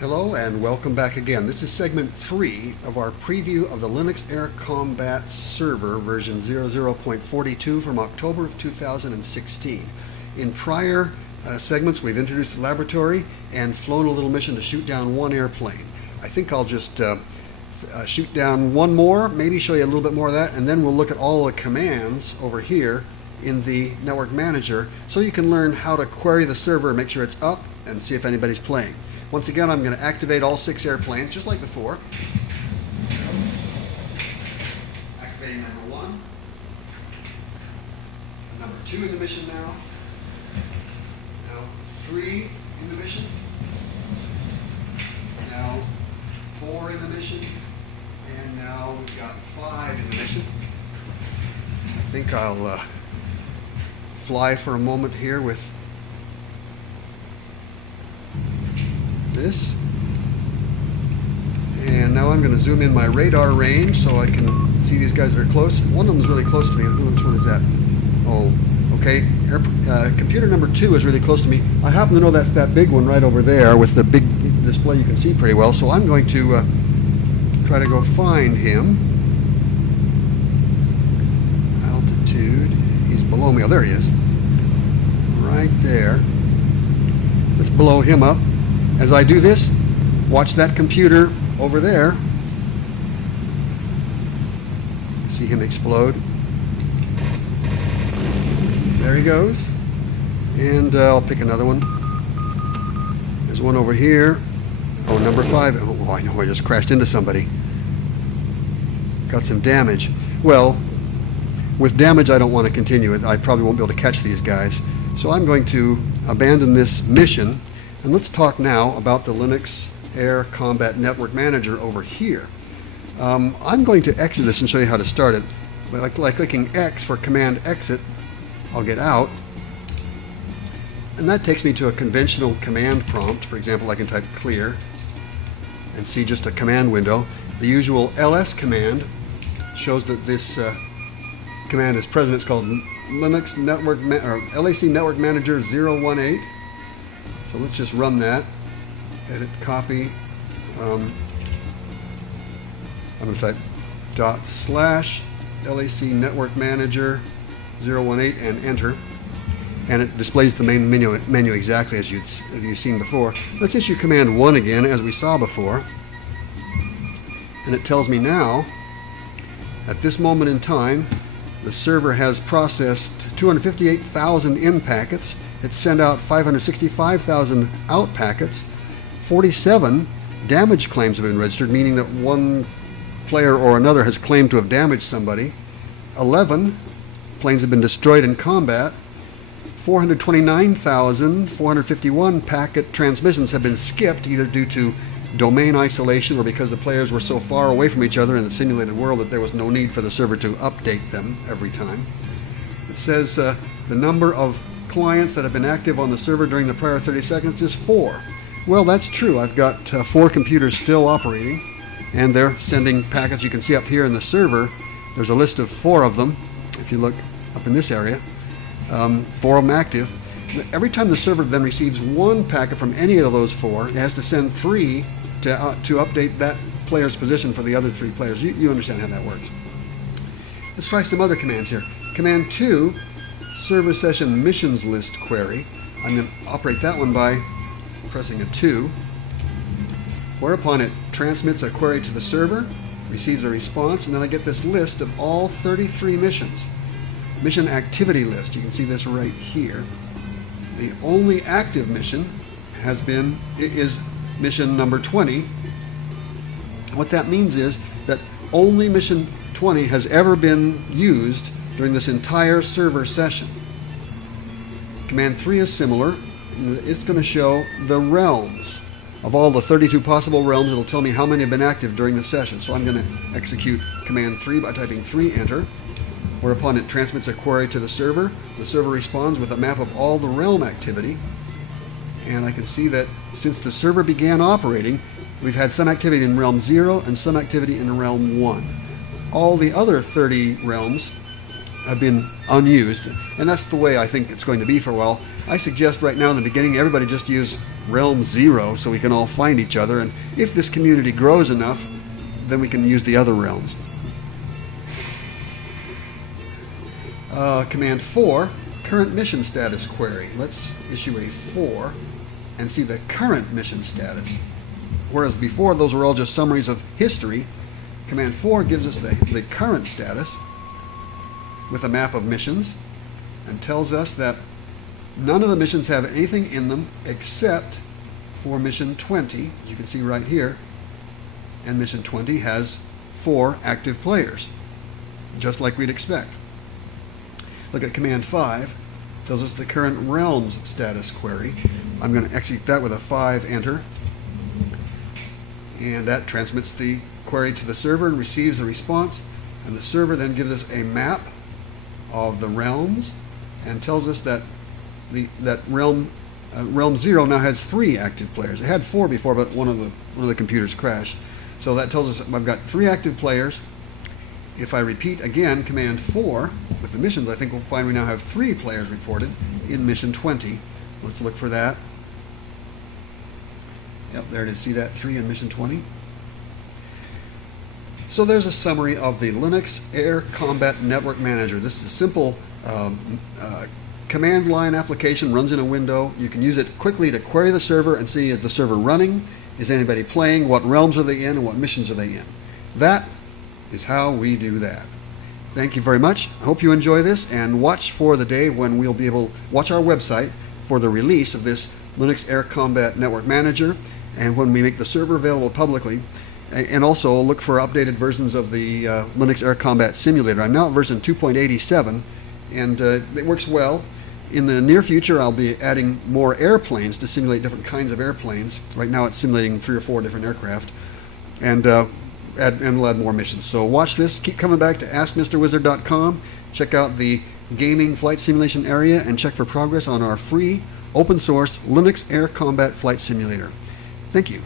Hello and welcome back again. This is segment 3 of our preview of the Linux Air Combat Server version 00.42 from October of 2016. In prior segments we've introduced the laboratory and flown a little mission to shoot down one airplane. I think I'll just shoot down one more, maybe show you a little bit more of that, and then we'll look at all the commands over here in the Network Manager so you can learn how to query the server, make sure it's up, and see if anybody's playing. Once again, I'm going to activate all 6 airplanes, just like before. Activating number 1. Number 2 in the mission now. Now 3 in the mission. Now 4 in the mission. And now we've got 5 in the mission. I think I'll fly for a moment here with this, and now I'm going to zoom in my radar range so I can see these guys that are close. One of them is really close to me. Which one is that? Oh, okay. Computer number 2 is really close to me. I happen to know that's that big one right over there with the big display you can see pretty well, so I'm going to try to go find him. Altitude, he's below me. Oh, there he is. Right there. Let's blow him up. As I do this, watch that computer over there. See him explode. There he goes. And I'll pick another one. There's one over here. Oh, number 5. Oh, I know I just crashed into somebody. Got some damage. Well, with damage I don't want to continue it. I probably won't be able to catch these guys. So I'm going to abandon this mission. And let's talk now about the Linux Air Combat Network Manager over here. I'm going to exit this and show you how to start it. By clicking X for command exit, I'll get out. And that takes me to a conventional command prompt. For example, I can type clear and see just a command window. The usual ls command shows that this command is present. It's called Linux Network or LAC Network Manager 018. So let's just run that. Edit, copy. I'm going to type /LAC Network Manager 018 and enter. And it displays the main menu exactly as you've seen before. Let's issue command 1 again, as we saw before. And it tells me now, at this moment in time, the server has processed 258,000 in packets. It's sent out 565,000 out packets. 47 damage claims have been registered, meaning that one player or another has claimed to have damaged somebody. 11 planes have been destroyed in combat. 429,451 packet transmissions have been skipped, either due to domain isolation or because the players were so far away from each other in the simulated world that there was no need for the server to update them every time. It says the number of clients that have been active on the server during the prior 30 seconds is 4. Well, that's true. I've got 4 computers still operating, and they're sending packets. You can see up here in the server, there's a list of 4 of them. If you look up in this area, 4 of them active. Every time the server then receives 1 packet from any of those 4, it has to send 3 to update that player's position for the other 3 players. You understand how that works. Let's try some other commands here. Command 2, server session missions list query. I'm going to operate that one by pressing a 2, whereupon it transmits a query to the server, receives a response, and then I get this list of all 33 missions. Mission activity list. You can see this right here. The only active mission is mission number 20. What that means is that only mission 20 has ever been used during this entire server session. Command 3 is similar. It's going to show the realms. Of all the 32 possible realms, it'll tell me how many have been active during the session. So I'm going to execute command 3 by typing 3, enter, whereupon it transmits a query to the server. The server responds with a map of all the realm activity. And I can see that since the server began operating, we've had some activity in realm 0 and some activity in realm 1. All the other 30 realms have been unused, and that's the way I think it's going to be for a while. I suggest right now in the beginning everybody just use Realm 0 so we can all find each other, and if this community grows enough, then we can use the other realms. Command 4, current mission status query. Let's issue a 4 and see the current mission status. Whereas before those were all just summaries of history, Command 4 gives us the current status with a map of missions and tells us that none of the missions have anything in them except for mission 20, as you can see right here, and mission 20 has 4 active players, just like we'd expect. Look at Command 5, tells us the current realms status query. I'm going to execute that with a 5 enter, and that transmits the query to the server and receives a response, and the server then gives us a map of the realms and tells us that realm 0 now has 3 active players. It had 4 before, but one of the computers crashed. So that tells us I've got 3 active players. If I repeat again Command 4 with the missions, I think we'll find we now have 3 players reported in mission 20. Let's look for that. Yep, there it is. See that? 3 in mission 20. So there's a summary of the Linux Air Combat Network Manager. This is a simple command line application, runs in a window. You can use it quickly to query the server and see, is the server running? Is anybody playing? What realms are they in? And what missions are they in? That is how we do that. Thank you very much. I hope you enjoy this, and watch for the day when we'll be able to watch our website for the release of this Linux Air Combat Network Manager, and when we make the server available publicly. And also look for updated versions of the Linux Air Combat Simulator. I'm now at version 2.87, and it works well. In the near future, I'll be adding more airplanes to simulate different kinds of airplanes. Right now it's simulating 3 or 4 different aircraft, and we'll add more missions. So watch this. Keep coming back to AskMrWizard.com. Check out the gaming flight simulation area and check for progress on our free, open source Linux Air Combat Flight Simulator. Thank you.